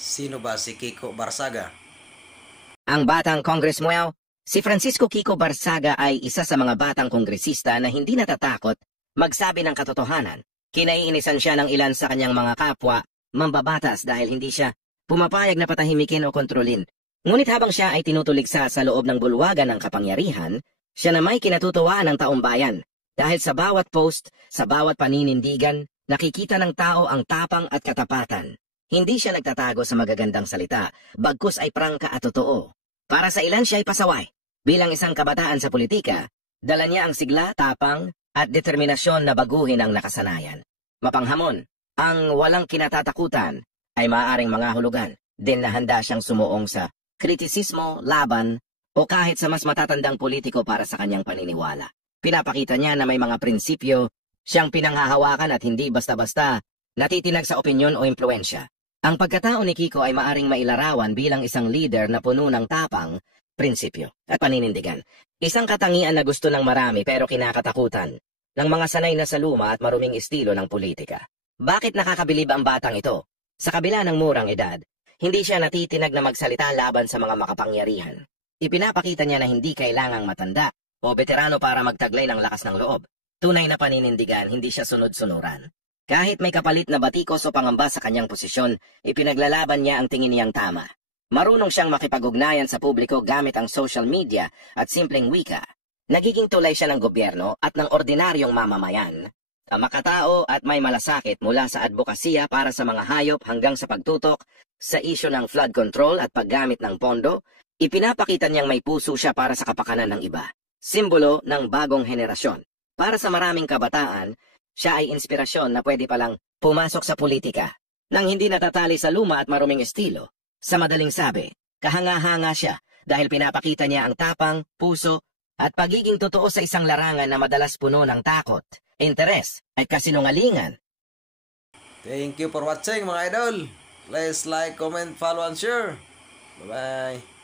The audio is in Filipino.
Sino ba si Kiko Barsaga? Ang batang kongresmuel, si Francisco Kiko Barsaga ay isa sa mga batang kongresista na hindi natatakot magsabi ng katotohanan. Kinaiinisan siya ng ilan sa kanyang mga kapwa mambabatas dahil hindi siya pumapayag na patahimikin o kontrolin. Ngunit habang siya ay tinutuligsa sa loob ng bulwagan ng kapangyarihan, siya na may kinatutuwaan ng taong bayan. Dahil sa bawat post, sa bawat paninindigan, nakikita ng tao ang tapang at katapatan. Hindi siya nagtatago sa magagandang salita, bagkus ay prangka at totoo. Para sa ilan siya ay pasaway. Bilang isang kabataan sa politika, dala niya ang sigla, tapang, at determinasyon na baguhin ang nakasanayan. Mapanghamon, ang walang kinatatakutan ay maaaring mga hulugan din na handa siyang sumuong sa kritisismo, laban, o kahit sa mas matatandang politiko para sa kanyang paniniwala. Pinapakita niya na may mga prinsipyo siyang pinanghahawakan at hindi basta-basta natitinag sa opinyon o impluensya. Ang pagkatao ni Kiko ay maaring mailarawan bilang isang leader na puno ng tapang, prinsipyo, at paninindigan. Isang katangian na gusto ng marami pero kinakatakutan ng mga sanay na sa luma at maruming estilo ng politika. Bakit nakakabilib ang batang ito? Sa kabila ng murang edad, hindi siya natitinag na magsalita laban sa mga makapangyarihan. Ipinapakita niya na hindi kailangang matanda o veterano para magtaglay ng lakas ng loob. Tunay na paninindigan, hindi siya sunod-sunuran. Kahit may kapalit na batikos o pangamba sa kanyang posisyon, ipinaglalaban niya ang tingin niyang tama. Marunong siyang makipag-ugnayan sa publiko gamit ang social media at simpleng wika. Nagiging tulay siya ng gobyerno at ng ordinaryong mamamayan. Makatao at may malasakit mula sa advokasya para sa mga hayop hanggang sa pagtutok sa isyu ng flood control at paggamit ng pondo, ipinapakita niyang may puso siya para sa kapakanan ng iba. Simbolo ng bagong henerasyon. Para sa maraming kabataan, siya ay inspirasyon na pwede palang pumasok sa politika nang hindi natatali sa luma at maruming estilo. Sa madaling sabi, kahanga-hanga siya dahil pinapakita niya ang tapang, puso at pagiging totoo sa isang larangan na madalas puno ng takot, interes at kasinungalingan. Thank you for watching mga idol. Please like, comment, follow, and share. Bye-bye.